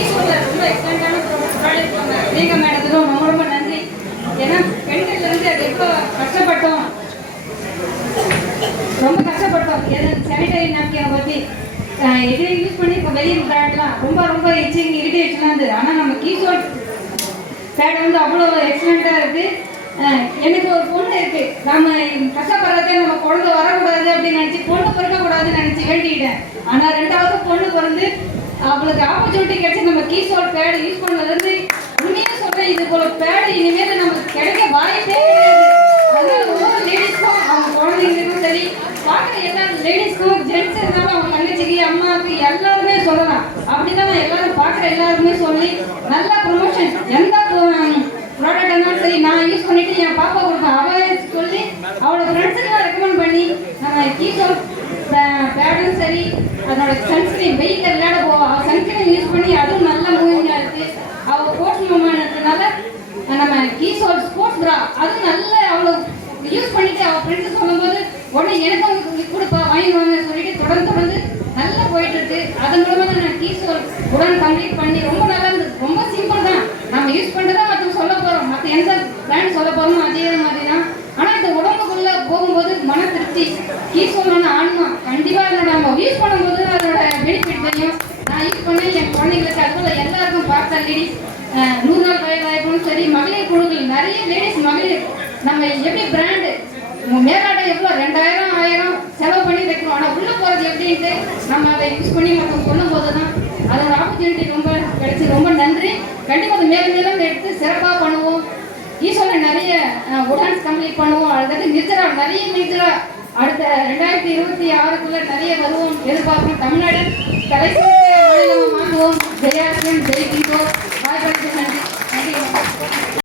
ஈஸ்வரில் ரொம்ப எக்ஸலண்டான ப்ராடக்ட் பண்ண ரேகா மேடத்துக்கும் ரொம்ப ரொம்ப நன்றி. ஏன்னா பெண்கள்லேருந்து அது எவ்வளோ கஷ்டப்பட்டோம், ரொம்ப கஷ்டப்பட்டோம். சானிடரி நாப்கினை பற்றி எதுவும் யூஸ் பண்ணி இப்போ வெளியே ப்ராடக்ட்லாம் ரொம்ப ரொம்ப இச்சிங் இரிட்டேஷனாக இருந்தது. ஆனால் நம்ம ஈஸ்வர் பேட் வந்து அவ்வளோ எக்ஸலண்ட்டாக இருக்குது. எனக்கு ஒரு பொண்ணு இருக்கு, நம்ம கஷ்டப்படுறதே நம்ம குழந்தை வரக்கூடாது அப்படின்னு நினச்சி பொண்ணு பிறக்கக்கூடாதுன்னு நினச்சி வேண்டிக்கிட்டேன். ஆனால் 2வது பொண்ணு பிறந்து அவளுக்கு ஆப்பர்ச்சுனிட்டி கிடைச்சி நம்ம கீஸ்வால் பேடு யூஸ் பண்ணதுலேருந்து உண்மையாக சொல்கிறேன், இது போல பேடு இனிமேல் நமக்கு கிடைக்க வாய்ப்பே கிடையாது. அதனால ஒவ்வொரு லேடிஸ்க்கும் அவங்க குழந்தைங்களுக்கும் சரி, பார்க்குற எல்லா லேடிஸ்க்கும் ஜென்ட்ஸ் இருந்தாலும் அவங்க தங்கச்சிக்கு அம்மாவுக்கு எல்லாருமே சொல்லலாம். அப்படிதான் நான் எல்லாரும் பார்க்குற எல்லாருமே சொல்லி நல்ல ப்ரொமோஷன் எந்த ப்ராடக்ட் இருந்தாலும் சரி நான் யூஸ் பண்ணிட்டு என் பாப்பா கொடுப்பேன். அவள் சொல்லி அவளோட ஃப்ரெண்ட்ஸுக்கெல்லாம் ரெக்கமெண்ட் பண்ணி நம்ம கீஸ்வால் பேடும் சரி, அதோட சன்ஸ்கிரீன் வெயிலில் விளையாட போவோம், அவள் சன்ஸ்கிரீன் யூஸ் பண்ணி அதுவும் நல்ல மூவிங்காக இருக்குது. அவள் ஸ்போர்ட்ஸ் மூமெண்ட்னால நம்ம கீஸ்வால் ஸ்போர்ட்ஸ் ப்ரா அதுவும் நல்ல அவ்வளோ யூஸ் பண்ணிட்டு அவள் ஃப்ரெண்ட்ஸ் சொல்லும்போது உடனே எனக்கும் கொடுப்பா வாங்கிடுவாங்க சொல்லிட்டு தொடர்ந்து நல்லா போயிட்டு இருக்கு. அதன் மூலமாக தான் நான் கீஸ்வால் உடன் கம்ப்ளீட் பண்ணி ரொம்ப நல்லா இருந்தது. ரொம்ப சிம்பிள் தான், நம்ம யூஸ் பண்ணிட்டு தான் மற்ற சொல்ல போகிறோம், மற்ற எந்த பிராண்ட் சொல்ல போகிறோமோ அதே மாதிரி தான். ஆனால் இந்த உடம்புக்குள்ளே போகும்போது மன திருப்தி, கீஸ்வாலான ஆன்மா கண்டிப்பாக அதை நம்ம யூஸ் பண்ணும்போது அதோட பெனிஃபிட் தெரியும். நான் யூஸ் பண்ணி என் குழந்தைங்களுக்கு அதுபோல் எல்லாருக்கும் பார்த்தா லேடிஸ் 100 நாள் வயதாயிருக்கும் சரி, மகளிர் குழுக்கள் நிறைய லேடிஸ் மகளிர் நம்ம எப்படி பிராண்டு மேலாடை எவ்வளோ 2000 1000 செலவு பண்ணி வைக்கணும், ஆனால் உள்ளே போகிறது எப்படின்ட்டு நம்ம அதை யூஸ் பண்ணி மற்றவங்க சொல்லும் போது தான் அதோட ஆப்பர்ச்சுனிட்டி ரொம்ப கிடைச்சி ரொம்ப நன்றி. கண்டிப்பாக அதை மேலும் எடுத்து சிறப்பாக பண்ணுவோம். ஈஸ்வரில் நிறைய உடான்ஸ் கம்ப்ளீட் பண்ணுவோம். அடுத்தது நிர்ஜரா நிறைய நிர்ஜரா அடுத்த 2026க்குள்ள நிறைய வருவோம் எதிர்பார்ப்போம். தமிழ்நாடு தலைமை மாநிலமாக மாற்றுவோம். ஜெயாசன் ஜெய்கிங்கோ